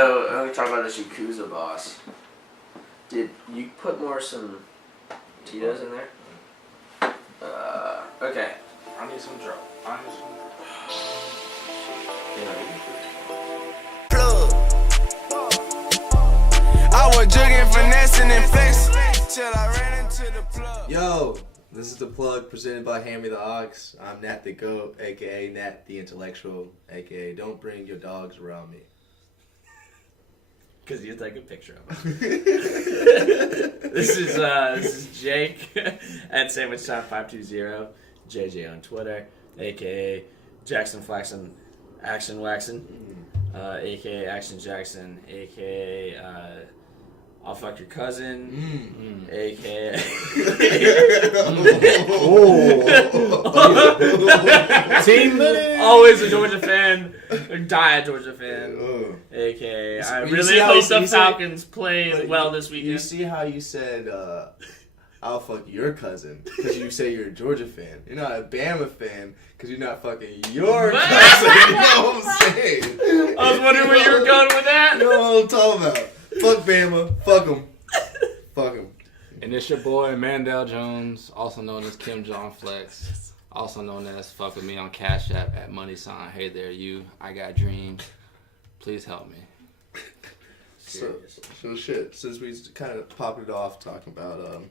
So, I'm going to talk about this Yakuza boss. Did you put some Tito's in there? Okay. I need some drop. I was jugging, finessing, and flexing till I ran into the plug. Yo, this is The Plug presented by Hand Me the Ox. I'm Nat the Goat, aka Nat the Intellectual, aka Don't Bring Your Dogs Around Me. Because you take a picture of him. This is Jake at Sandwich Time 520, JJ on Twitter, aka Jackson Flaxon Action Waxon, aka Action Jackson, aka I'll fuck your cousin, aka Team always a Georgia fan, or die a Georgia fan, aka I really hope the Falcons play well this weekend. You see how you said I'll fuck your cousin because you say you're a Georgia fan. You're not a Bama fan because you're not fucking your cousin. You know what I'm saying? I was wondering where you were going with that. You know what I'm talking about. Fuck Bama. Fuck him. Fuck him. And it's your boy Mandel Jones, also known as Kim John Flex, also known as fuck with me on Cash App at money sign. Hey there, you. I got dreams. Please help me. So shit. Since we kind of popped it off talking about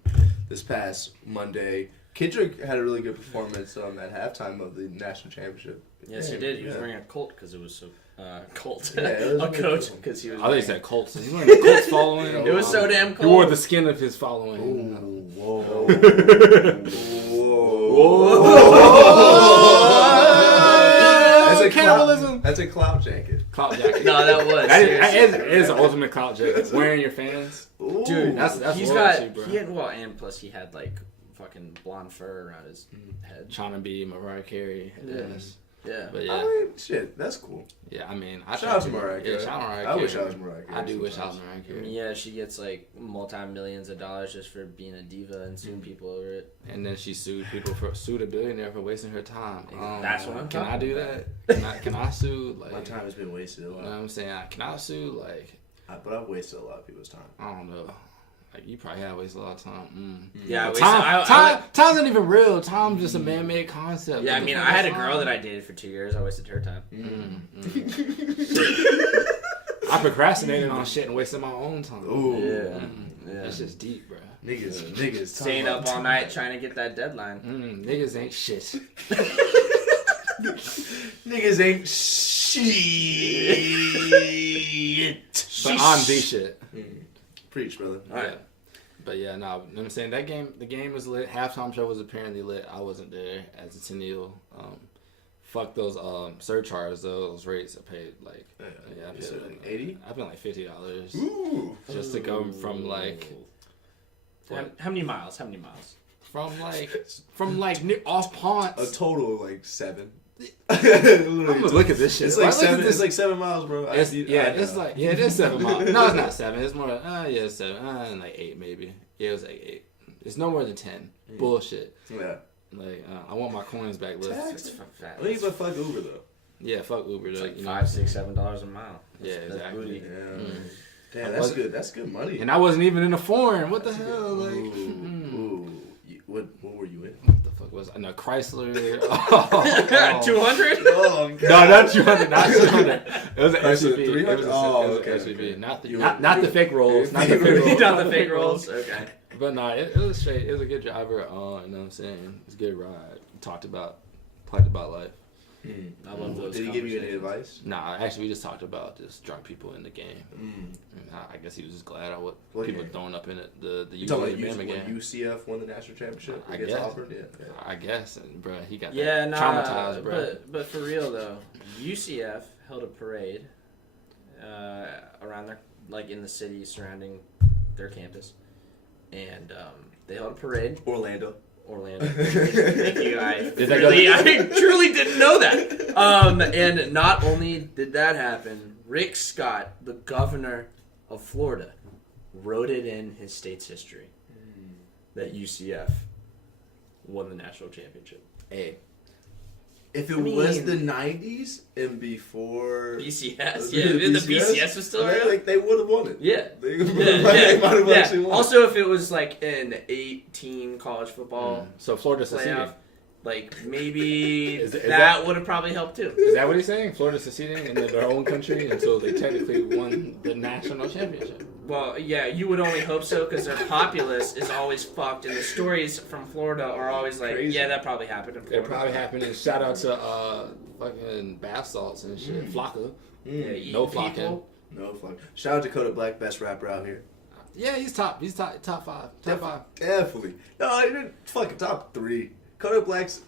this past Monday, Kendrick had a really good performance at halftime of the national championship. Yes, he did. He was wearing a Colt because it was so Colt. Yeah, it was a really coat cool. because he was. I thought he said Colts. He's wearing a Colts following. It was so damn He cold. wore the skin of his following. Ooh, whoa. That's a cannibalism. That's a clout jacket. Clout jacket. No, that was. That is the ultimate clout jacket. Wearing your fans. Ooh. Dude, that's He's loyalty, got. bro. And plus he had like fucking blonde fur around his head. Trying to be Mariah Carey. Yes. Yeah. But yeah. I mean, shit, that's cool. Yeah, I mean, Shout out to Mariah Carey. Yeah, shout out to Mariah I Carey. wish I was Mariah Carey. I do wish I was sometimes. Mariah I Carey. mean, yeah, she gets like multi-millions of dollars just for being a diva and suing people over it. And then she sued a billionaire for wasting her time. That's what I'm Can I talking do about. that? Can I sue? Like, My time has been wasted a you know what lot. I'm saying? Can I sue? Like, But I've wasted a lot of people's time. I don't know. Like, you probably have wasted a lot of time. Yeah, Time's not even real. Time's just a man-made concept. Yeah, I mean, I had a girl that I dated for 2 years. I wasted her time. I procrastinated on shit and wasted my own time. Ooh. Yeah. That's just deep, bro. Niggas. Staying up all night trying to get that deadline. Niggas ain't shit. Niggas ain't shit. But I'm the shit. Preach, brother. All right. But yeah, no, you know what I'm saying? The game was lit. Halftime show was apparently lit. I wasn't there as a Tenniel. Fuck those surcharges, those rates I paid like I paid like 80? I paid like $50 Ooh. just to go from like How many miles? from off Ponce. A total of like 7. I'm gonna look at this shit. It's like Like, look at 7. this. It's like 7 miles, bro. It is 7 miles. No, it's not 7. It's more. It's 7. Like 8 maybe. Yeah, it was like 8. It's no more than 10. Bullshit. Yeah. Like I want my coins back. Tax. I think but fuck Uber though. Yeah, fuck Uber. It's Though, like you know. $5, $6, $7 a mile. Yeah, That's exactly. booty. Yeah. Damn, that's good. That's good money. And I wasn't even in a foreign. What the hell? Like, Ooh. What were you in? what the fuck was I? No, Chrysler. 200? Oh, God. No, not 200. Not 200. It was an Chrysler SUV. 300? It was Okay, an SUV. okay. Not the fake rolls. Not the fake rolls. Not the fake rolls. Okay. But nah, it was straight. It was a good driver. You know what I'm saying? It's a good ride. Talked about life. I love those. Did he give you any advice? Nah, actually, we just talked about just drunk people in the game. And I guess he was just glad what people game? throwing up in it. The You talking Bama about game. when UCF won the national championship I against guess. Auburn? Yeah. I guess, and bro, he got Traumatized, traumatized, bro. But for real though, UCF held a parade around their in the city surrounding their campus, and they held a parade. Orlando. Thank you. I truly didn't know that. And not only did that happen, Rick Scott, the governor of Florida, wrote it in his state's history that UCF won the national championship. Hey, If it was the 90s and before BCS, the BCS was still around. Like they would have won it. Yeah, they might have actually won. Also, if it was like an 18 college football, so Florida playoff, seceding. like maybe is that would have probably helped too. Is that what he's saying? Florida seceding in their own country until they technically won the national championship. Well, yeah, you would only hope so because their populace is always fucked, and the stories from Florida are always like, Crazy. yeah, that probably happened in Florida. It probably happened. And shout out to fucking bath salts and shit. Flocka. Yeah, No flocking. No fuck. Shout out to Kodak Black, best rapper out here. Yeah, he's top. He's top five. Top five. Definitely. No, even fucking top 3. Kodak Black's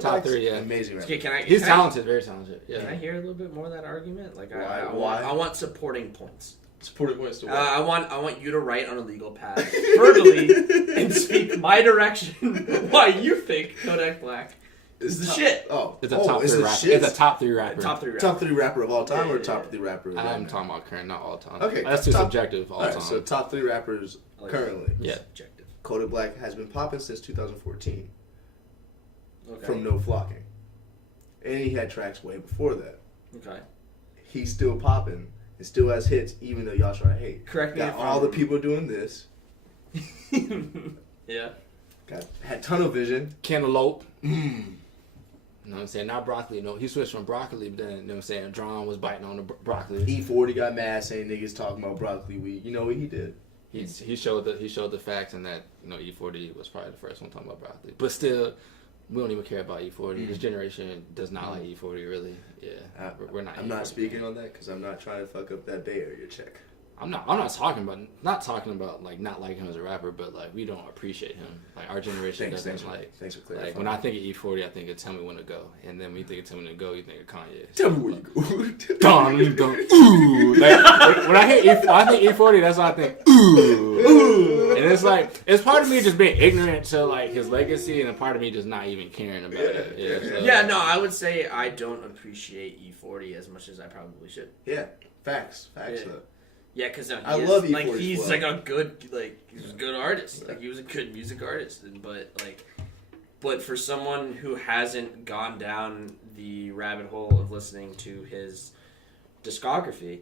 Top 3, yeah. Amazing rapper. Okay, He's talented, very talented. Yeah. Can I hear a little bit more of that argument? Like, Why? I want supporting points. Supporting points to what? I want you to write on a legal pad verbally and speak my direction why you think Kodak Black is the shit. Oh, It's a top 3 rapper. shit? It's a top 3 rapper. Top 3 rapper. Top 3 rapper of all time or top 3 rapper of all I'm time? talking about current, not all time. Okay, That's too top- subjective. All time. So top 3 rappers currently. Yeah. Subjective. Kodak Black has been popping since 2014 Okay. from No Flocking. And he had tracks way before that. Okay. He's still popping. It still has hits, even though y'all try to hate. Correct me Got if all I'm- the people doing this. Yeah. Had tunnel vision. Cantaloupe. You know what I'm saying? Not broccoli. No, he switched from broccoli, but then, you know what I'm saying? Drawn was biting on the broccoli. E40 got mad saying niggas talking about broccoli weed. You know what he did? He showed the facts and that, you know, E40 was probably the first one talking about broccoli. But still, we don't even care about E40. This generation does not like E40, really. Yeah, we're not. I'm not E40 speaking fans. on that because I'm not trying to fuck up that Bay Area check. I'm not talking about like not liking him as a rapper, but like we don't appreciate him. Like our generation Thanks doesn't for clarifying. like when I think of E40, I think of Tell Me When to Go, and then when you think of Tell Me When to Go, you think of Kanye. Tell me where you go. Dun, ooh. Like, when I hear I think E40, that's what I think. Ooh. And it's like it's part of me just being ignorant to like his legacy, and a part of me just not even caring about it. So, Yeah, no, I would say I don't appreciate E40 as much as I probably should. Yeah, facts Yeah. though. Yeah, because I love E40's like he's flow. like a good he's a good artist. Like he was a good music artist, but for someone who hasn't gone down the rabbit hole of listening to his discography,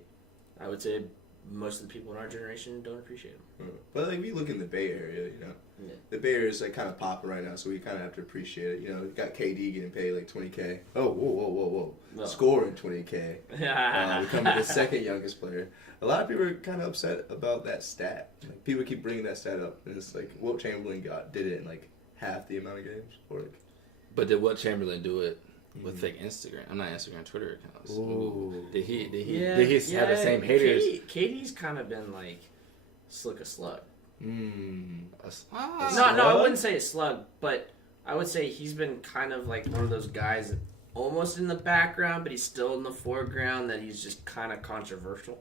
I would say most of the people in our generation don't appreciate him. But like, if you look in the Bay Area, you know, Yeah. the Bay Area is like kind of popping right now, so we kind of have to appreciate it. You know, you got KD getting paid like $20K. Oh, whoa, No. scoring $20K. Becoming the second youngest player. A lot of people are kind of upset about that stat. Like, people keep bringing that stat up, and it's like Wilt Chamberlain did it in like half the amount of games, or like. But did Wilt Chamberlain do it with fake Instagram? I'm not Instagram, Twitter accounts. Ooh. Did he have the same haters? Katie's kind of been like slick a slug. No, Slug? I wouldn't say a slug, but I would say he's been kind of like one of those guys that almost in the background, but he's still in the foreground, that he's just kind of controversial.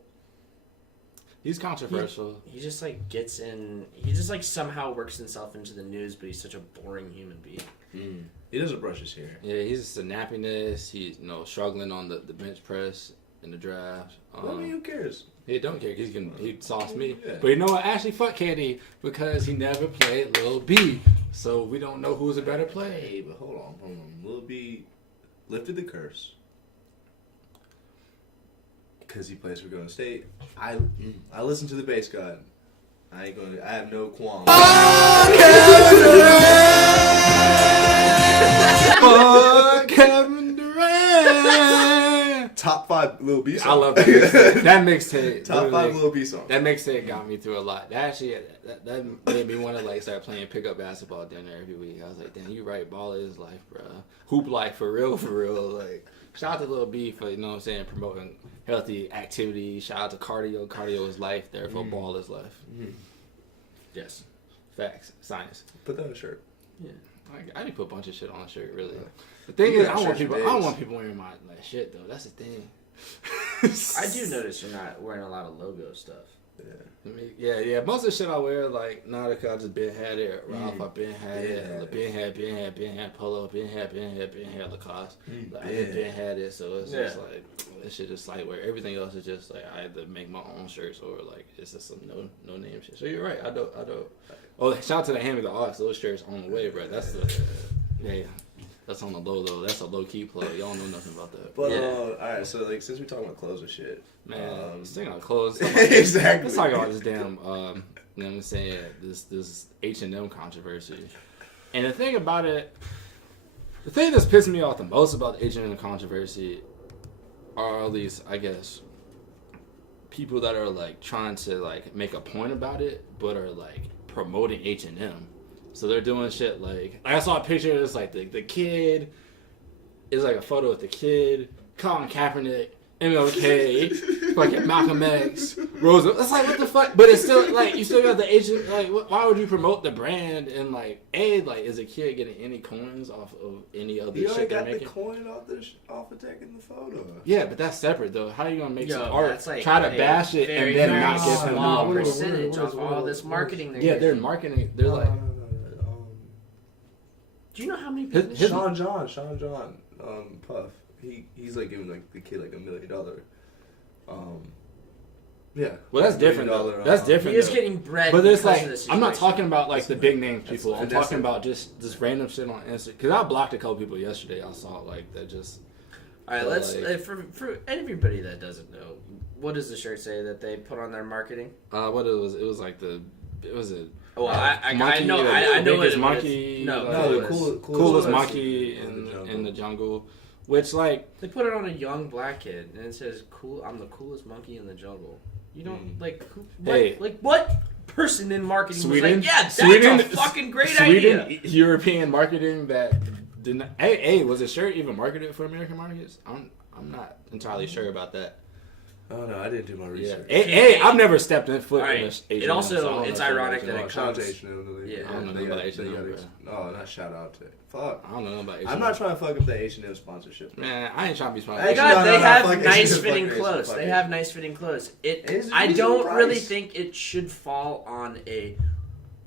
He's controversial. He just like gets in, he just like somehow works himself into the news, but he's such a boring human being. He doesn't brush his hair. Yeah, he's just a nappiness. He's struggling on the bench press in the draft. I mean, who cares? He don't care. He sauced me. Yeah. But you know what? Actually, fuck KD because he never played Lil B. So we don't know who's a better player. Hey, but hold on. Lil B lifted the curse because he plays for Golden State. I listen to the bass god. I have no qualms. Fuck Kevin Durant. Top 5 Lil B songs. I love that mixtape. That mixtape. Top 5 literally, Lil B songs. That mixtape got me through a lot. That made me want to like start playing pickup basketball down there every week. I was like, damn, you right, ball is life, bro. Hoop life for real. Like, shout out to Lil B for, you know what I'm saying, promoting healthy activity. Shout out to cardio. Cardio is life. Therefore, ball is life. Yes. Facts. Science. Put that on a shirt. Yeah. I didn't put a bunch of shit on the shirt, really. The thing is, I don't want people wearing my like shit though. That's the thing. I do notice you're not wearing a lot of logo stuff. Yeah. Most of the shit I wear, like Nautica, I just been had it. Ralph, I been had it. Yeah. Been had Polo, been had Lacoste. Like, I just been had it, so it's just like this shit just like where everything else is just like I either make my own shirts or like it's just some no name shit. So you're right. I don't. Oh, shout out to the Hand Me the Ox. Those shirts on the way, bro. That's the yeah. That's on the low though. That's a low key play. Y'all don't know nothing about that. But all right, so like since we're talking about clothes and shit, Man, speaking of clothes, exactly. Let's talk about this damn. You know what I'm saying? This H&M controversy. And the thing about it, the thing that's pissing me off the most about the H&M controversy, are at least I guess people that are like trying to like make a point about it, but are like promoting H&M. So they're doing shit like I saw a picture of this like the kid is like a photo with the kid, Colin Kaepernick, MLK, fucking Malcolm X, Rosa. It's like what the fuck? But it's still like you still got the H&M. Like why would you promote the brand and like is a kid getting any coins off of any other shit they're making? You got the coin off of taking the photo. Yeah, but that's separate though. How are you gonna make some art, like try to bash it, and then not give him small new percentage of all this marketing? They're marketing. They're like. Do you know how many people? Sean John, Puff. He's like giving like the kid like $1 million. Yeah. Well, that's different though. That's different. He is getting bread. But there's like, I'm not talking about like the big name people. I'm talking about just random shit on Instagram. Because I blocked a couple people yesterday. I saw like that just. All right, let's for everybody that doesn't know, what does the shirt say that they put on their marketing? What it was like it was a. Well, I know what it monkey. No, the coolest monkey in the jungle, which like they put it on a young black kid, and it says "cool." I'm the coolest monkey in the jungle. You don't what person in marketing Sweden? Was like, yeah, that's a fucking great idea. European marketing that didn't. Hey, was the shirt even marketed for American markets? I'm not entirely sure about that. Oh no, I didn't do my research. Yeah. I've never stepped in foot in H&M. It also, it's ironic that it shout out comes. to H&M. Yeah, I don't know about H&M. No, not shout out to. Fuck. I don't know about H&M. I'm not trying to fuck up the H&M sponsorship. Man, I ain't trying to be sponsored. They have nice fitting clothes. They have nice fitting clothes. I don't really think it should fall on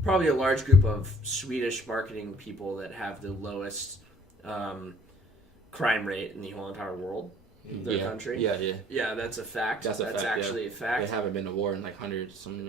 probably a large group of Swedish marketing people that have the lowest crime rate in the whole entire world. Their country. Yeah, that's a fact. That's actually a fact. They haven't been to war in like hundreds. And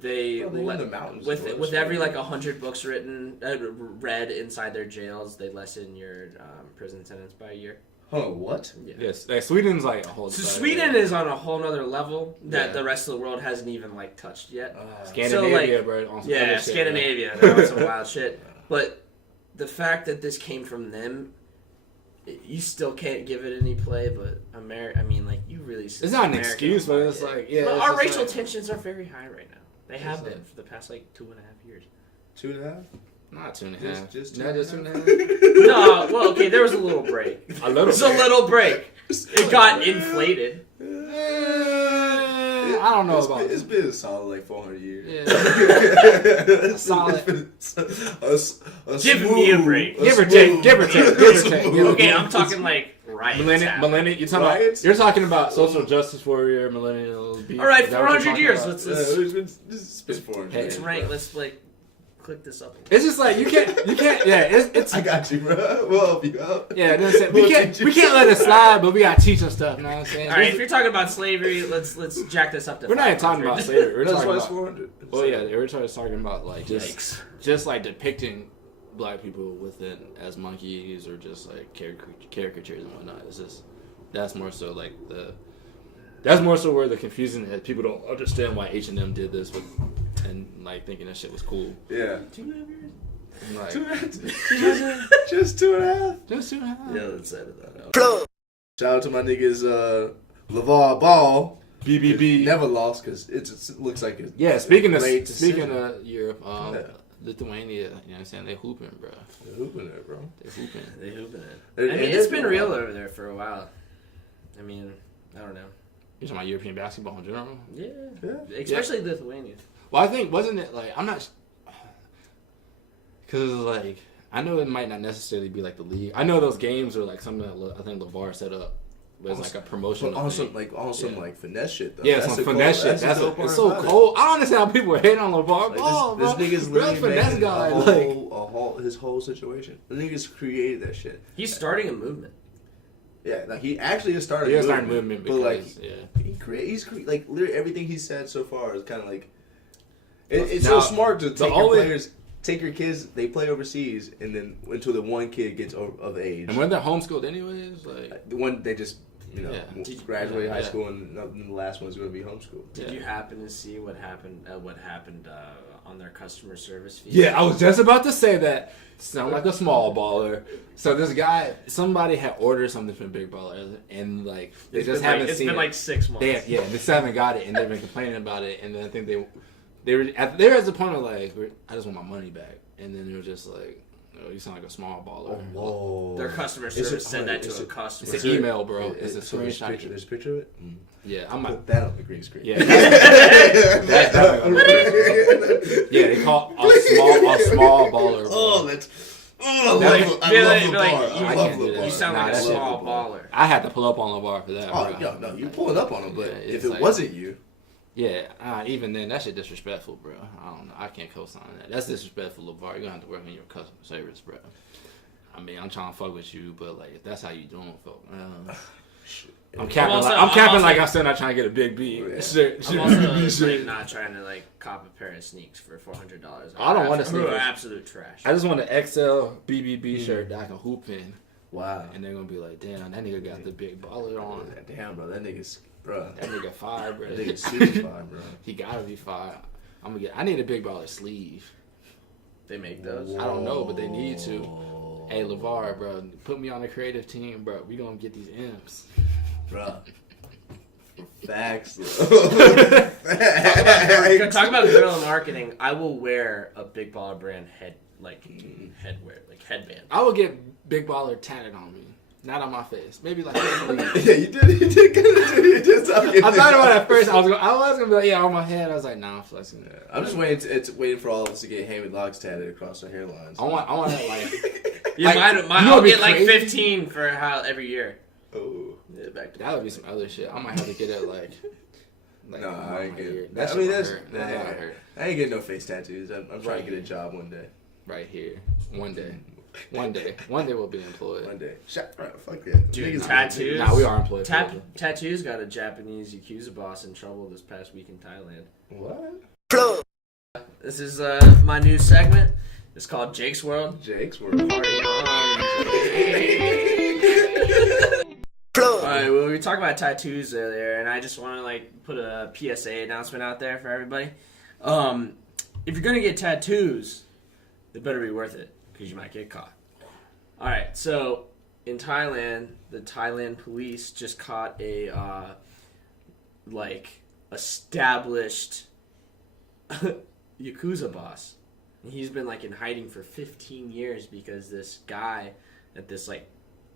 they in the mountains with every like 100 books read inside their jails, they lessen your prison sentence by a year. Oh, what? Yeah. Yes, like, Sweden's like a whole. So Sweden is on a whole nother level that the rest of the world hasn't even like touched yet. Scandinavia, so, bro. On some Scandinavia. They're on some wild shit. But the fact that this came from them. You still can't give it any play, but I mean, like, you really... It's not an excuse, but it's like, yeah... But our racial tensions are very high right now. They have been for the past, like, 2.5 years. 2.5? Not 2.5. Just 2.5? No, well, okay, there was a little break. A little break. It got inflated. I don't know it's been a solid like 400 years. Yeah. Solid. Give me a break. Give or take. Okay, I'm talking like riots. Millennial. You're talking about social justice warrior millennials. All right, 400 years. Let's rank. Let's like click this up. It's just like you can't. Yeah, it's. I got you, bro. We'll help you out. Yeah, we can't let it slide, but we gotta teach them stuff. You know what I'm saying? All right, if you're talking about slavery, let's jack this up to. We're not even talking about slavery. We're That's talking why about. it's 400. Well, yeah, we're talking about like just like depicting black people within as monkeys or just like caricatures and whatnot. It's just that's more so like that's more so where the confusion is. People don't understand why H&M did this and like thinking that shit was cool. Yeah. 2.5 years. Like, 2.5. Just 2.5. Just 2.5. Yeah, let's edit that out. Shout out to my niggas, LeVar Ball. BBB Never lost because it looks like it's Speaking of Europe, Lithuania, you know what I'm saying? They hooping, bro. They're hooping it, bro. They hooping it. I mean, it's been real over there for a while. I mean, I don't know. You're talking about European basketball in general? Yeah. Especially Lithuania. Well, I think, wasn't it like, I'm not, because like, I know it might not necessarily be like the league. I know those games are like something that I think LeVar set up. It was like a promotional thing. Like finesse shit though. Yeah, some finesse shit. It's so cold. I don't understand how people hate on LeVar Ball, this nigga's literally finesse guy. His whole situation. The nigga's created that shit. He's starting a movement. Yeah, like he actually is starting a movement. But like, he's like literally everything he said so far is kind of like it's so smart to take your players take your kids. They play overseas, and then until the one kid gets of age. And when they're homeschooled anyways, like the one they just graduate high yeah. school, and the last one's going to be homeschooled. Did you happen to see what happened? On their customer service feed? Yeah, I was just about to say that. Sound like a small baller. So this guy, somebody had ordered something from Big Baller, and like they It's just been haven't like, seen it's been it. like 6 months. They just haven't got it, and they've been complaining about it. And then I think they were at the point of like, I just want my money back. And then they were just like, oh, you sound like a small baller. Whoa. Their customer service sent that to a customer. It's an email, bro. It's a screenshot. There's a picture of it? Mm. Yeah, I'm put that on the green screen. Yeah, that's yeah. They call a small baller. Bro. Oh, that's. I love the bar. I can't do that. You sound like a small baller. I had to pull up on LeVar for that. Oh, bro. no, you pulling up on him, but Yeah, if it like, wasn't you. Yeah, even then, that shit disrespectful, bro. I don't know. I can't co-sign that. That's disrespectful, LeVar. You're gonna have to work on your customer service, bro. I mean, I'm trying to fuck with you, but like, if that's how you doing, fuck. I'm capping like I'm still not trying to get a big B. Yeah. I'm also like, not trying to like cop a pair of sneaks for $400. I don't want to sneakers. Absolute trash. I just want an XL BBB shirt that I can hoop in. Wow. And they're gonna be like, damn, that nigga got the big baller on. Damn, bro, that nigga's, bro. That nigga fire, bro. That nigga's super fire, bro. He gotta be fire. I need a big baller sleeve. They make those. I don't know, but they need to. Hey, LeVar, bro, put me on the creative team, bro. We gonna get these imps. Bro. Facts. Talk about guerrilla marketing. I will wear a Big Baller brand headband. I would get Big Baller tatted on me. Not on my face. Maybe like yeah, you did good. You did I thought about it at first. I was gonna be like, yeah, on my head. I was like, nah, I'm flexing. Yeah, I'm just waiting for all of us to get Hamid Locks tatted across our hairlines. I want that like. I'll get like 15 for every year. Oh. Yeah, back to that would be some other shit. I might have to get it like no, I ain't getting. That I mean, hurt. I ain't getting no face tattoos. I'm trying to get a job one day. Right here, one day we'll be employed. One day, fuck that. Dude, tattoos. Nah, we are employed. Tattoos got a Japanese Yakuza boss in trouble this past week in Thailand. What? This is my new segment. It's called Jake's World. Jake's World. Party on. Alright, well, we were talking about tattoos earlier, and I just want to like put a PSA announcement out there for everybody. If you're gonna get tattoos, they better be worth it, because you might get caught. Alright, so in Thailand, the Thailand police just caught a established Yakuza boss. And he's been like in hiding for 15 years because this guy at this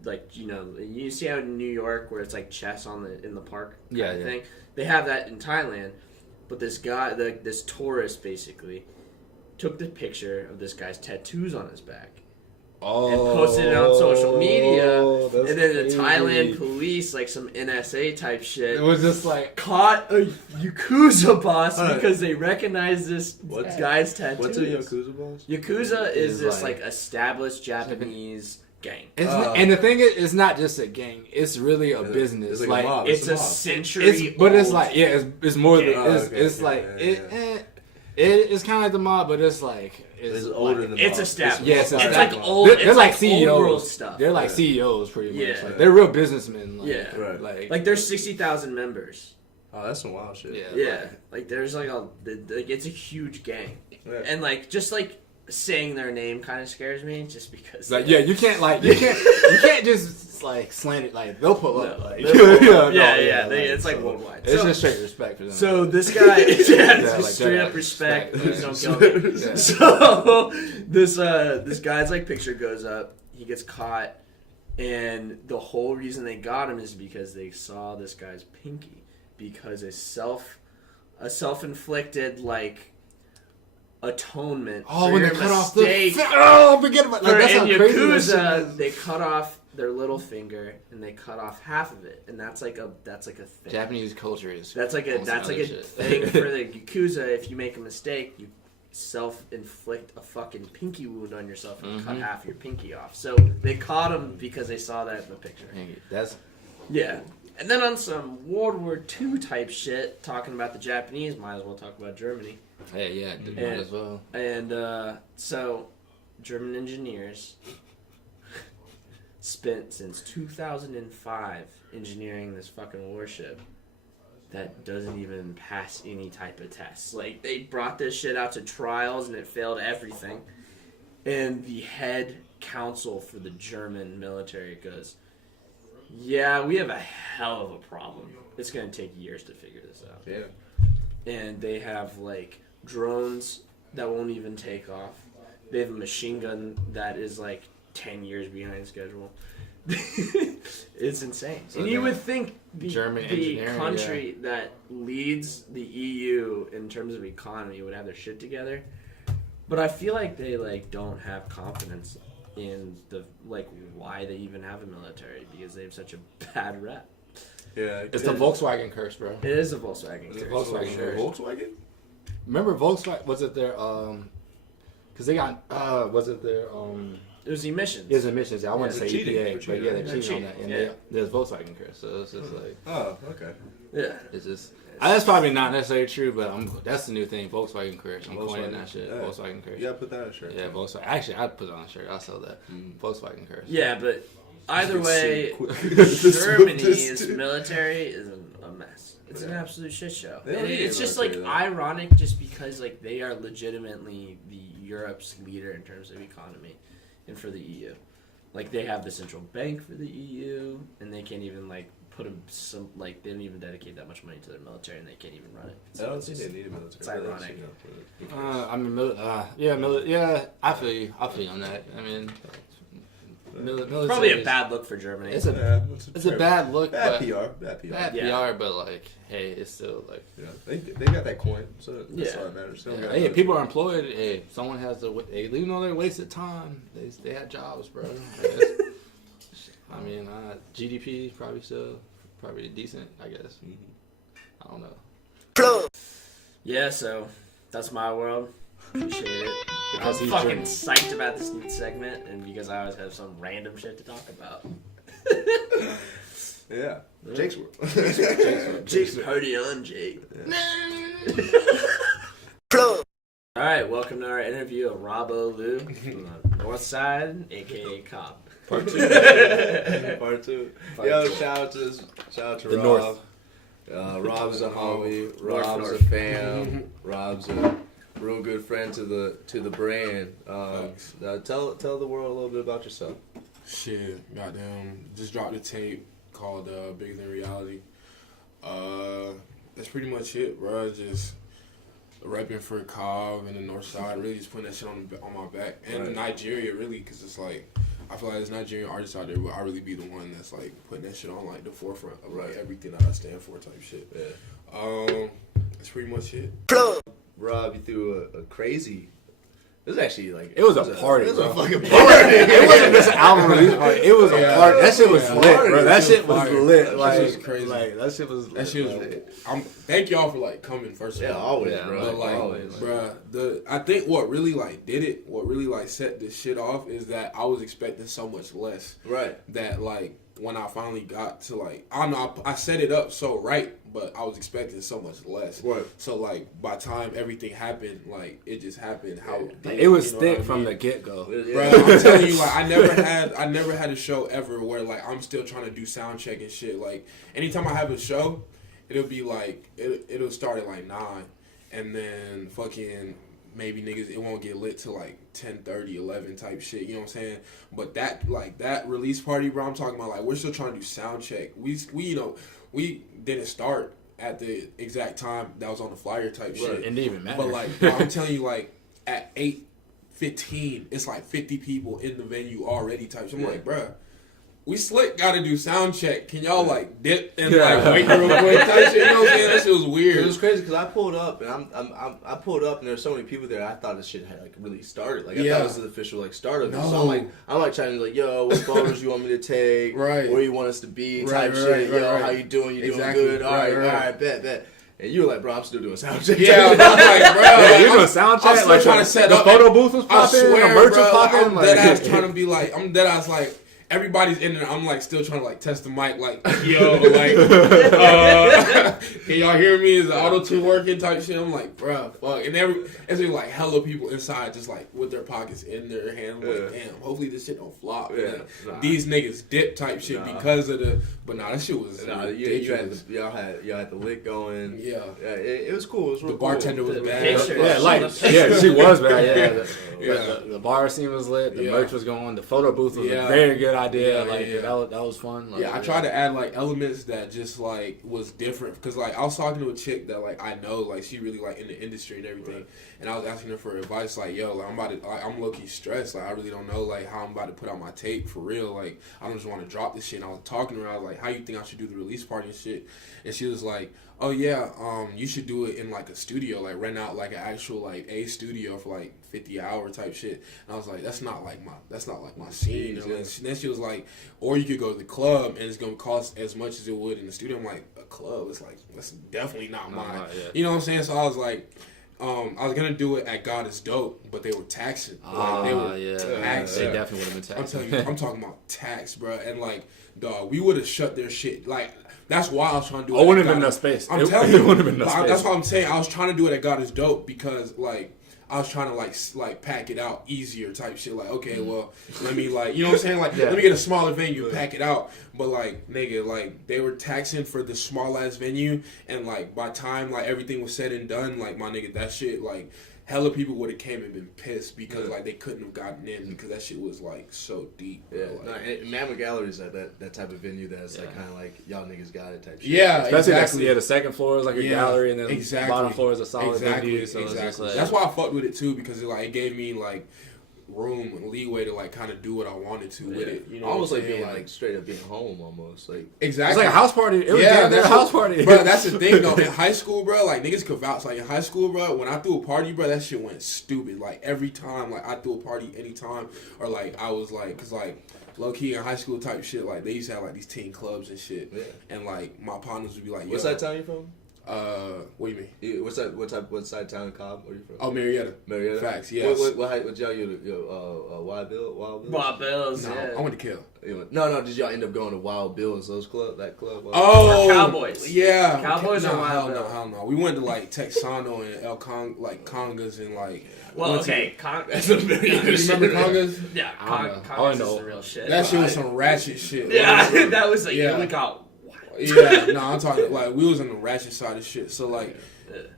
you see how in New York where it's like chess in the park kind of thing. They have that in Thailand, but this guy, this tourist basically took the picture of this guy's tattoos on his back and posted it on social media, and then the Thailand police, like some NSA type shit, it was just like caught a Yakuza boss because they recognized this guy's tattoos. What's a Yakuza boss? Yakuza is this like established Japanese gang. And the thing is, it's not just a gang. It's really a business. It's like a mob. It's a century. But it's like it's more than it's kind of like the mob, but it's like it's older than the it's mob. established. Yeah, it's like old. They're like CEOs. Old world stuff. They're like CEOs pretty much. Yeah. Like, they're real businessmen. Like, Yeah. Right. Like there's 60,000 members. Oh, that's some wild shit. Yeah. Like there's it's a huge gang, and like just like saying their name kind of scares me, just because. Like you can't just like slant it. Like they'll pull up. Like it's like worldwide. It's just straight respect for them. So this guy, straight up respect. Please don't kill me. Yeah. So this guy's like picture goes up. He gets caught, and the whole reason they got him is because they saw this guy's pinky, because a self-inflicted like atonement. Oh, for when your they cut off mistake. forget about Like, that's in how crazy Yakuza, that shit is. they cut off their little finger and they cut off half of it, and that's like a thing. Japanese culture is That's like a shit. thing for the Yakuza. If you make a mistake, you self-inflict a fucking pinky wound on yourself and cut half your pinky off. So they caught him because they saw that in the picture. Yeah. And then on some World War II type shit, talking about the Japanese, might as well talk about Germany. Hey, yeah, did that as well. And so, German engineers spent since 2005 engineering this fucking warship that doesn't even pass any type of tests. Like, they brought this shit out to trials and it failed everything. And the head counsel for the German military goes, yeah, we have a hell of a problem. It's going to take years to figure this out. Yeah. And they have, like, drones that won't even take off. They have a machine gun that is, like, 10 years behind schedule. It's insane. So and you would think the German country that leads the EU in terms of economy would have their shit together. But I feel like they, like, don't have confidence in the, like, why they even have a military, because they have such a bad rep. Yeah. It's the Volkswagen curse, bro. It is a Volkswagen. It's a curse. Volkswagen curse. Volkswagen? Remember Volkswagen? Was it their because they got was it their It was emissions. It was emissions. I want to say cheating. EPA, but yeah, they're cheating on that. And Yeah. there's Volkswagen curse, so it's just like Oh, okay. Yeah. it's just. That's probably not necessarily true, but that's the new thing. Volkswagen curse. I'm coining that shit. Yeah. Volkswagen curse. You gotta put that on a shirt. Yeah, Volkswagen. Actually, I'd put it on a shirt. I'll sell that. Volkswagen curse. Yeah, but either way, This Germany's too. military is a mess. It's an absolute shit show. They don't And need it's a just like military, though. ironic, just because like they are legitimately the Europe's leader in terms of economy, and for the EU, like they have the central bank for the EU, and they can't even like put some like they don't even dedicate that much money to their military, and they can't even run it. I don't think they need a military. It's ironic. I mean, yeah. I feel you. I feel you on that. I mean, military Probably a is- bad look for Germany. It's a bad look, Bad but PR. Bad PR. bad Yeah. PR. But like, hey, it's still like. Yeah, they got that coin, so that's Yeah. all that matters. They don't Yeah, got hey, military. people are employed. Hey, someone has to. Hey, even though they're wasted time, they had jobs, bro. I mean, GDP probably still probably decent, I guess. I don't know. Yeah, so that's my world. Appreciate it. Because I'm he's fucking German. psyched about this new segment, and because I always have some random shit to talk about. Yeah. Jake's world. Jake's party on, Jake. Alright, welcome to our interview of Robolu from the North Side, aka Cop. Part two. Part two. Part Yo, two. shout out to The Rob. Rob's a homie. Rob's a North. fam. Rob's a real good friend to the brand. Now tell the world a little bit about yourself. Shit, goddamn, just dropped a tape called Bigger Than Reality. That's pretty much it, bro. Just repping for Cobb and the North Side, really just putting that shit on my back. And Right. Nigeria, really, because it's like, I feel like there's Nigerian artists out there, but I really be the one that's like putting that shit on like the forefront of like everything that I stand for type shit. Yeah. That's pretty much it. Rob, you threw a crazy. It was actually like It was a party, It was bro. a fucking party. It wasn't just an album release party. It was a party. That shit was Yeah. lit, bro. That shit was Fire. lit. That Like, shit was crazy. Like that shit was. That shit was. Thank y'all for like coming first. Yeah, of all. always, Yeah, bro. But like, always. bruh, I think what really like did it, what really like set this shit off is that I was expecting so much less. Right. That like when I finally got to like, I don't know, I set it up so right, but I was expecting so much less. Right. So like by the time everything happened, like it just happened how it did, It was you know thick what I from mean? the get go. Bro, I'm telling you, like I never had a show ever where like I'm still trying to do sound check and shit. Like anytime I have a show, it'll be like it'll start at like 9, and then fucking maybe niggas it won't get lit till like 10:30, 11 type shit. You know what I'm saying? But that release party, bro, I'm talking about like we're still trying to do sound check. We you know we didn't start at the exact time that was on the flyer type It shit. didn't even matter. But like, bro, I'm telling you, like at 8:15, it's like 50 people in the venue already. Type. So I'm like, bruh, we slick got to do sound check. Can y'all like dip and like wait real quick? Type shit. You know what I'm saying? That shit was weird. It was crazy because I pulled up and I pulled up and there's so many people there. I thought this shit had like really started. Like I thought it was the official like start of it. So No. I'm like trying to like, yo, what photos you want me to take? Right. Where you want us to be? Right, Type right, shit. right, Yo, right. how you doing? You Exactly. doing good? All right, Right, all right. right, bet. And you were like, bro, I'm still doing sound check. Yeah, I'm like, bro, Yeah, you I'm- doing sound check? I'm still Like trying to set the up. photo booth was I popping, swear, the merch bro, was popping. I'm like, dead ass trying to be like, I'm dead ass like, everybody's in there. I'm like still trying to like test the mic, like, yo, like, Can y'all hear me? Is the auto tune working type shit? I'm like, bruh, fuck. And it's like hella people inside just like with their pockets in their hand. I'm like, damn, hopefully this shit don't flop. Yeah. These niggas dip type shit because of the. But that shit was. Y'all had the lick going. Yeah. It was cool. It was real The bartender cool. was bad. She was bad. The bar scene was lit. The merch was going. The photo booth was a very good idea. That was fun. I tried to add like elements that just like was different because like I was talking to a chick that like I know like she really like in the industry and everything, and I was asking her for advice like, yo, like I'm low key stressed. Like I really don't know like how I'm about to put out my tape for real. Like I don't just want to drop this shit. And I was talking to her. I was like, how you think I should do the release party and shit? And she was like, oh yeah, you should do it in like a studio, like rent out like an actual like a studio for like 50-hour type shit. And I was like, that's not like my scene. And then she was like, or you could go to the club and it's gonna cost as much as it would in the studio. I'm like, a club? It's like that's definitely not mine. You know what I'm saying? So I was like, I was gonna do it at God Is Dope, but they were taxing. They were taxing. They definitely would have been taxing. I'm telling you, I'm talking about tax, bro. And like, dog, we would have shut their shit. Like, that's why I was trying to do it. Oh, wouldn't have been enough space. I'm telling you, wouldn't have been enough space. That's what I'm saying. I was trying to do it at God Is Dope because like I was trying to like pack it out easier type shit. Like, okay, well, let me like, you know what I'm saying? Like, let me get a smaller venue and pack it out. But like, nigga, like they were taxing for the small ass venue, and like by time like everything was said and done, like my nigga, that shit like. Hella people would have came and been pissed because like they couldn't have gotten in because that shit was like so deep. Yeah, and Mamma Gallery's like that type of venue that's like kind of like y'all niggas got it type shit. Yeah, especially exactly. The second floor is like a gallery and then the bottom floor is a solid venue. So exactly. It's just like, that's why I fucked with it too because it gave me like room and leeway to like kind of do what I wanted to with it. You know, almost like being like straight up being home, almost like exactly. It's like a house party. It was a house party, bro. That's the thing though. In high school, bro, like niggas could vouch. Like in high school, bro, when I threw a party, bro, that shit went stupid. Like every time, like I threw a party anytime, or like I was like, cause like low key in high school type shit, like they used to have like these teen clubs and shit, and like my partners would be like, yo, what side of town you from? What do you mean? What side of town in Cobb? Where you from? Oh, Marietta. Facts, yes. What y'all, Wild Bills? Wild Bills, no, I went to Kill. No, did y'all end up going to Wild Bills, that club? Oh! Or Cowboys. Yeah. Cowboys or Wild Bills? Hell no. We went to like Texano and El Congas and like... Well, okay. That's a very you remember Congas? Yeah, Congas is the real shit. That shit was some ratchet shit. Yeah, that was like, it got... Yeah, no, I'm talking like we was on the ratchet side of shit. So like,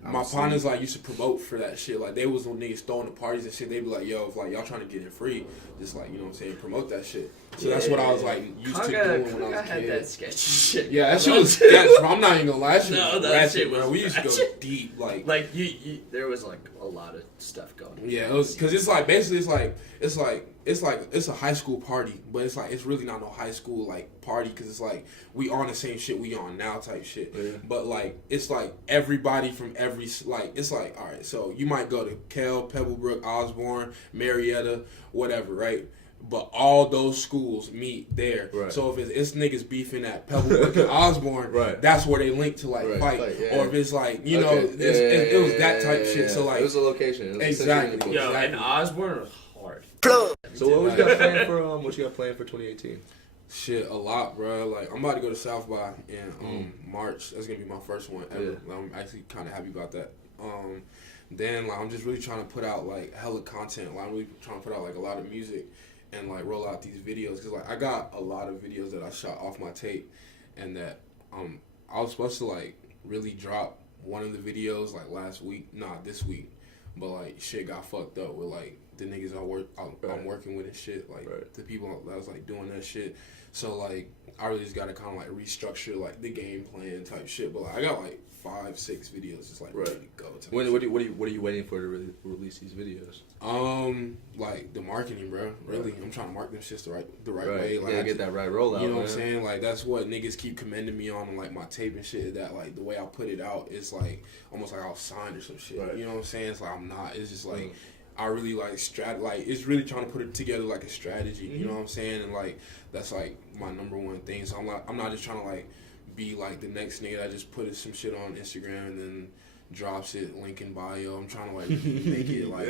my partners like used to promote for that shit. Like they was when niggas throwing the parties and shit. They be like, yo, if like y'all trying to get in free, just like you know what I'm saying, promote that shit. So that's what I was like used to doing when I was a kid. That sketchy shit. Yeah, that shit was sketch. I'm not even gonna lie, that shit was that ratchet, shit was bro. We used to go deep, like you. There was like a lot of stuff going on. Yeah, it was because it's like basically it's a high school party, but it's like it's really not no high school like party because it's like we on the same shit we on now type shit. Yeah. But like it's like everybody from every like it's like all right, so you might go to Kell, Pebblebrook, Osborne, Marietta, whatever, right? But all those schools meet there. Right. So if it's niggas beefing at Pebblebrook and Osborne, that's where they link to like fight. Or if it's like it was that type shit. So like it was a location. It was exactly. Yo, and Osborne was hard. So what you got planned for 2018? Shit, a lot, bro. Like I'm about to go to South by in March. That's gonna be my first one ever. Yeah. I'm actually kind of happy about that. Then like I'm just really trying to put out like hella content. Like I'm really trying to put out like a lot of music. And like roll out these videos because like I got a lot of videos that I shot off my tape, and that I was supposed to like really drop one of the videos like this week, but like shit got fucked up with like the niggas I'm working with and shit, like the people that was like doing that shit. So like I really just gotta kind of like restructure like the game plan type shit. But like I got like 5-6 videos just like ready to go. What are you waiting for to really release these videos? Like the marketing, bro. Really, I'm trying to market them shits the right way. Like I get that right rollout. You know what I'm saying? Like that's what niggas keep commending me on like my tape and shit. That like the way I put it out is like almost like I was signed or some shit. Right. You know what I'm saying? It's like I'm not. It's just like. I really like it's really trying to put it together like a strategy, you know what I'm saying? And like that's like my number one thing. So I'm not just trying to like be like the next nigga that just put some shit on Instagram and then drops it, link in bio. I'm trying to like make it like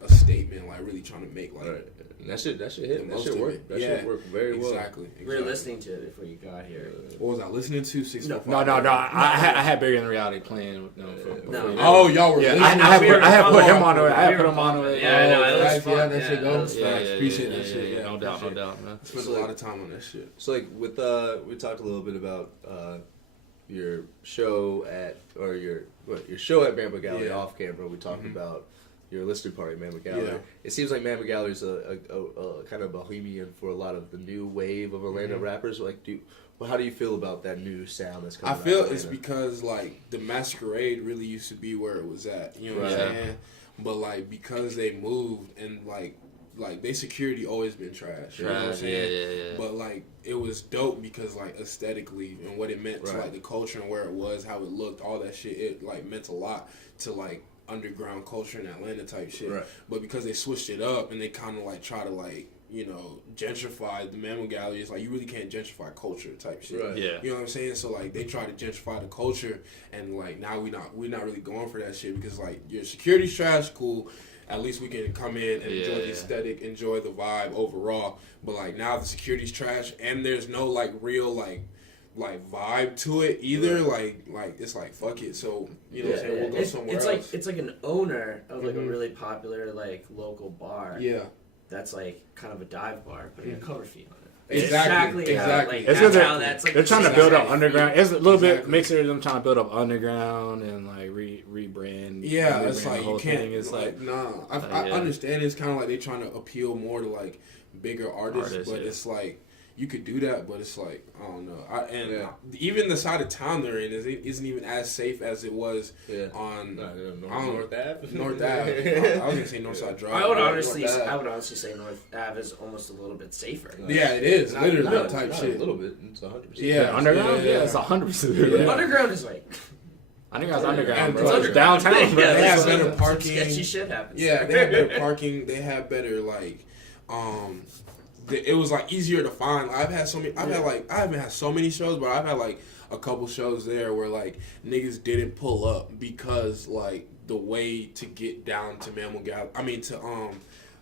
a statement, like really trying to make like. Right. That shit hit. That shit work. That Yeah, shit work very well. Exactly. We were listening to it before you got here. What was I listening to? 645. No. I had Bigger Than Reality playing with them. Oh, y'all were. Yeah, listening I to had it? put him on it. I had put him on it. Yeah, no, it was fun. that shit goes. Yeah, Appreciate that shit. Yeah, no doubt, man. Spent a lot of time on that shit. So like with we talked a little bit about your show at your show at Bama Gallery off camera. We talked about your listening party at Mamba Gallery. Yeah. It seems like Mamba Gallery is a kind of bohemian for a lot of the new wave of Atlanta rappers. Like, how do you feel about that new sound that's coming? I feel it's because like the Masquerade really used to be where it was at. You know what I'm saying? But like because they moved and like they security always been trash. You know what I'm saying? Yeah. But like it was dope because like aesthetically and what it meant to like the culture and where it was, how it looked, all that shit. It like meant a lot to like underground culture in Atlanta type shit. Right. But because they switched it up and they kind of like try to like, you know, gentrify the Mammal Gallery, it's like you really can't gentrify culture type shit. Right. Yeah. You know what I'm saying? So like they try to gentrify the culture and like now we're not really going for that shit because like your security's trash, cool. At least we can come in and enjoy the aesthetic, enjoy the vibe overall. But like now the security's trash and there's no like real like vibe to it either. Like it's like fuck it. So you know what I'm saying, we'll go somewhere else. It's like an owner of like a really popular like local bar. Yeah. That's like kind of a dive bar, putting a cover fee on it. Exactly. Like, it's they're trying to build up underground. It's a little bit mixture of them trying to build up underground and like rebrand. Yeah, it's like the whole you can't. thing. It's like nah. I understand. It's kind of like they're trying to appeal more to like bigger artists but it's like. You could do that, but it's like I don't know. Even the side of town they're in isn't even as safe as it was on North Ave. North Ave. I was gonna say Northside Drive. I would honestly say North Ave is almost a little bit safer. Yeah, it is literally type shit. A little bit. It's 100%. Yeah, underground. Yeah, it's 100%. Underground is like. Underground's underground, bro. It's underground. Downtown, bro. They have better parking. Sketchy shit happens. Yeah, they have better parking. They have better like. It was like easier to find. Like, I haven't had so many shows, but I've had like a couple shows there where like niggas didn't pull up because like the way to get down to Mammal Gallery,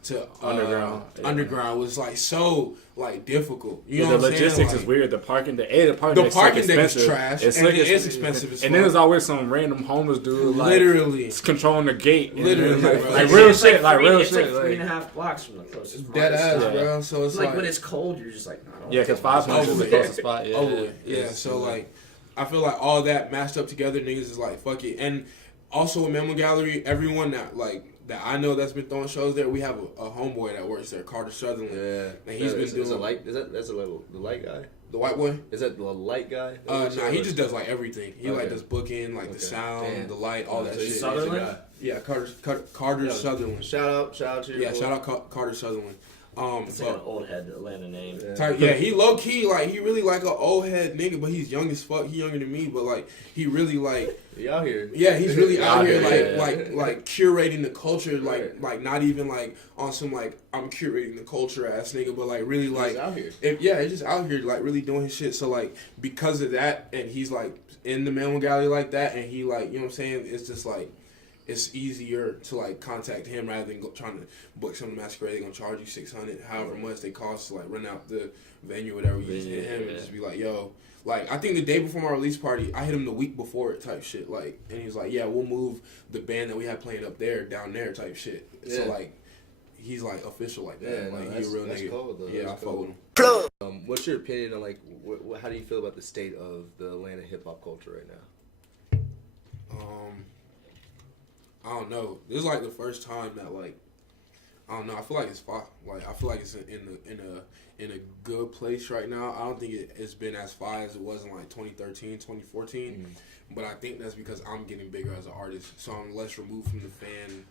to underground was like so like difficult. You know what I'm saying? The logistics is weird. The parking deck is trash. It's expensive as fuck. And then there's always some random homeless dude like literally controlling the gate. Literally, like real shit. Like real shit. It's like 3.5 blocks from the closest. Dead ass, bro. So it's like when it's cold, you're just like, because 500 is the closest spot. Yeah. So like, I feel like all that mashed up together, niggas is like fuck it. And also in Mammal Gallery, everyone that I know that's been throwing shows there, we have a homeboy that works there, Carter Sutherland. Yeah. And he's been doing the light guy? The white boy? Is that the light guy? Nah, he just does like everything. He like does booking, like the sound, the light, all that shit. Sutherland? Yeah, Carter Sutherland. Shout out to your boy. Shout out Carter Sutherland. It's like an old head Atlanta name. Yeah, he low key he really like an old head nigga, but he's young as fuck. He younger than me, but like he really like he out here. Yeah, he's really out here like curating the culture, like not even like on some like I'm curating the culture ass nigga, but like really like he's out here. He's just out here like really doing his shit. So like because of that, and he's like in the Mammal Gallery like that, and he like, you know what I'm saying? It's just like. It's easier to like contact him rather than trying to book some Masquerade. They're gonna charge you $600, however much they cost to like rent out the venue, whatever. You just hit him and just be like, yo, like I think the day before my release party, I hit him the week before it type shit. Like, and he was like, yeah, we'll move the band that we had playing up there down there type shit. Yeah. So like, he's like official like that. Like he's a real nigga. Cold, though. Yeah, I fuck with him. What's your opinion on like how do you feel about the state of the Atlanta hip hop culture right now? I don't know. This is like the first time that like I don't know. I feel like it's fire. Like I feel like it's in a good place right now. I don't think it's been as fire as it was in like 2013, 2014. Mm-hmm. But I think that's because I'm getting bigger as an artist, so I'm less removed from the fan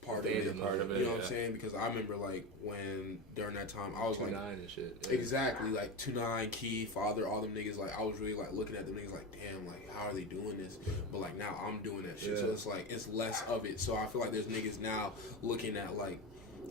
part of it. You know what I'm saying? Because I remember like when during that time I was 2-9 like and shit. Yeah. Exactly, like 2-9, Key, Father, all them niggas. Like I was really like looking at them niggas like, damn, like how are they doing this? But like now I'm doing that shit, so it's like it's less of it. So I feel like there's niggas now looking at like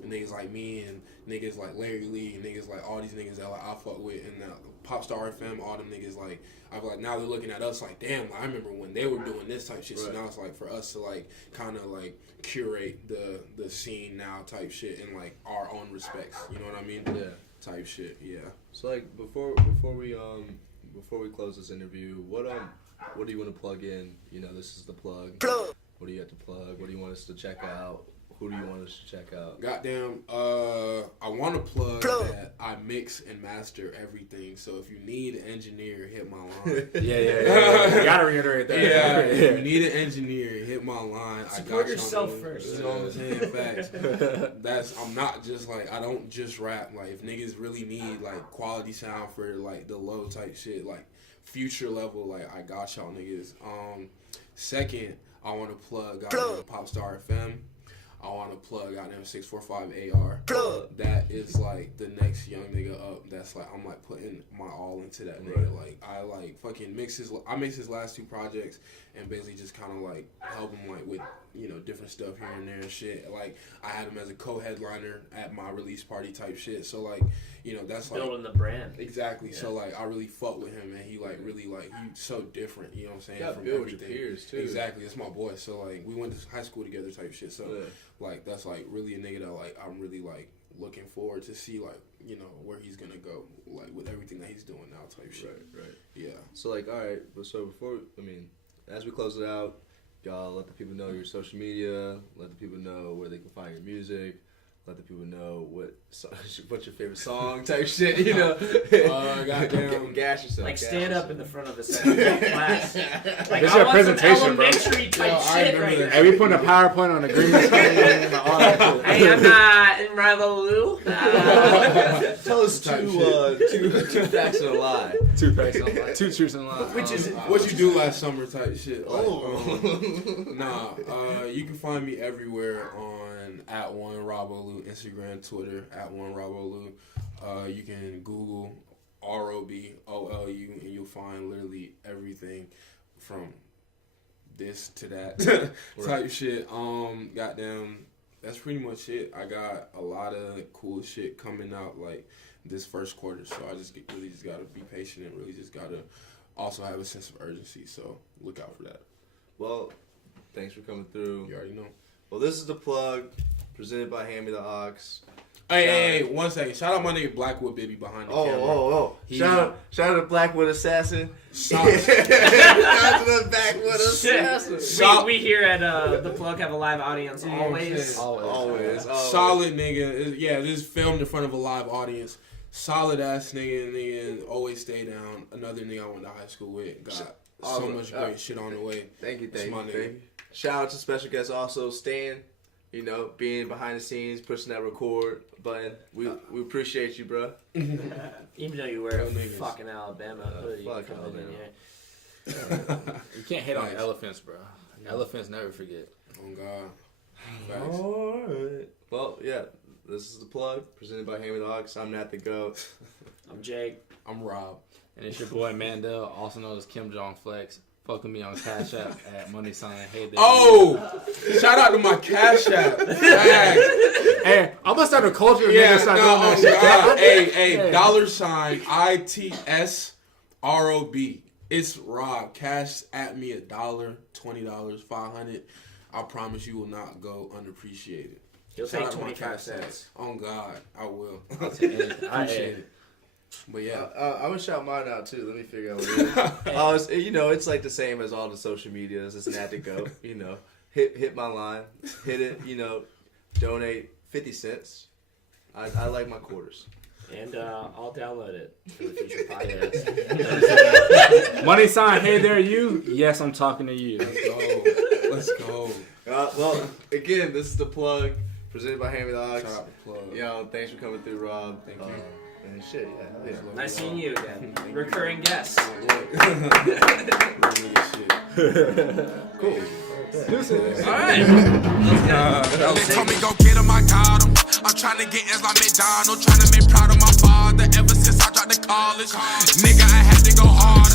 niggas like me and niggas like Larry Lee and niggas like all these niggas that like I fuck with and Popstar FM, all them niggas like I was like now they're looking at us like damn, like, I remember when they were doing this type shit. So now it's like for us to like kind of like curate the scene now type shit in like our own respects. You know what I mean? Yeah. Type shit. Yeah. So like before we close this interview, what do you want to plug in? You know, this is the plug. What do you have to plug? What do you want us to check out? Who do you want us to check out? Goddamn, I want to plug that I mix and master everything. So if you need an engineer, hit my line. Yeah. You gotta reiterate that. Yeah, if you need an engineer, hit my line. Support yourself first. You know what I'm saying? Facts. I'm not just like, I don't just rap. Like, if niggas really need like quality sound for like the low type shit, like future level, like I got y'all niggas. Second, I want to plug Popstar FM. I want to plug goddamn 645 AR. That is like the next young nigga up. That's like I'm like putting my all into that nigga. Like I like fucking mix his last 2 projects and basically just kind of like help him like with different stuff here and there and shit. Like I had him as a co-headliner at my release party type shit. So like that's like building the brand. Exactly. Yeah. So like I really fuck with him and he like really like he's so different. You know what I'm saying? You gotta build with your peers too. Exactly. It's my boy. So like we went to high school together type shit. So. Yeah. Like that's like really a nigga that like I'm really like looking forward to see like where he's gonna go like with everything that he's doing now type shit. Right. Yeah. So like alright, so before as we close it out, y'all let the people know your social media, let the people know where they can find your music, let the people know what's your favorite song type shit, Goddamn. Gash yourself. Like stand up in the front of the class. Like This is your presentation, bro. Elementary type shit right here. Hey, we putting a PowerPoint on the green screen and all that. Hey, I'm not in Robolu. Tell us two facts and a lie. 2 facts on lie. 2 truths and a lie. Which is What you do last summer type shit. Like, Oh. you can find me everywhere on @1Robolu, Instagram, Twitter, @1Robolu. You can Google ROBOLU and you'll find literally everything from this to that type shit. Goddamn, that's pretty much it. I got a lot of cool shit coming out like this first quarter, so I just really just gotta be patient and really just gotta also have a sense of urgency. So look out for that. Well, thanks for coming through. You already know. Well, this is the plug presented by Hand Me the Ox. Hey, 1 second. Shout out my nigga Blackwood Baby behind the camera. Shout out to Blackwood Assassin. Shout out to the Blackwood Assassin. We here at the plug have a live audience always. Always. Solid nigga. Yeah, this is filmed in front of a live audience. Solid ass nigga and always stay down. Another nigga I went to high school with. Got so much great shit on the way. Thank you. My nigga. Shout out to special guest also Stan. Being behind the scenes, pushing that record button. We appreciate you, bro. Even though you wear a fucking Alabama hoodie. Fuck coming in Alabama. here. You can't hate on elephants, bro. Elephants never forget. Oh God. Facts. Alright. Well, yeah. This is the plug presented by Hand Me the Ox. I'm Nat the Goat. I'm Jake. I'm Rob. And it's your boy Mandel, also known as Kim Jong Flex. Fuck with me on Cash App at money sign. Hey there. Oh, shout out to my Cash App. Hey, I'm gonna start a culture. Yeah, start no, doing that shit. hey, $ITSROB. It's Rob. Cash at me $1, $20, $500. I promise you will not go unappreciated. You'll Shout take out to my 25 Cash App. cents. Oh God, I will. Appreciate Appreciate it. But yeah. I would shout mine out too. Let me figure out what it is. It's like the same as all the social medias. It's Nat the Goat. Hit my line. Hit it. Donate 50 cents. I like my quarters. And I'll download it for the future podcast. Money sign. Hey there, you. Yes, I'm talking to you. Let's go. Well, again, this is the plug presented by Hand Me the Ox. Shout out the plug. Thanks for coming through, Rob. Thank you. And shit, yeah. Nice seeing you again. Recurring guest. Cool. Alright. They told me go get him, I got him. I'm trying to get ends like McDonald's, trying to make proud of my father ever since I dropped to college. Nigga, I had to go hard.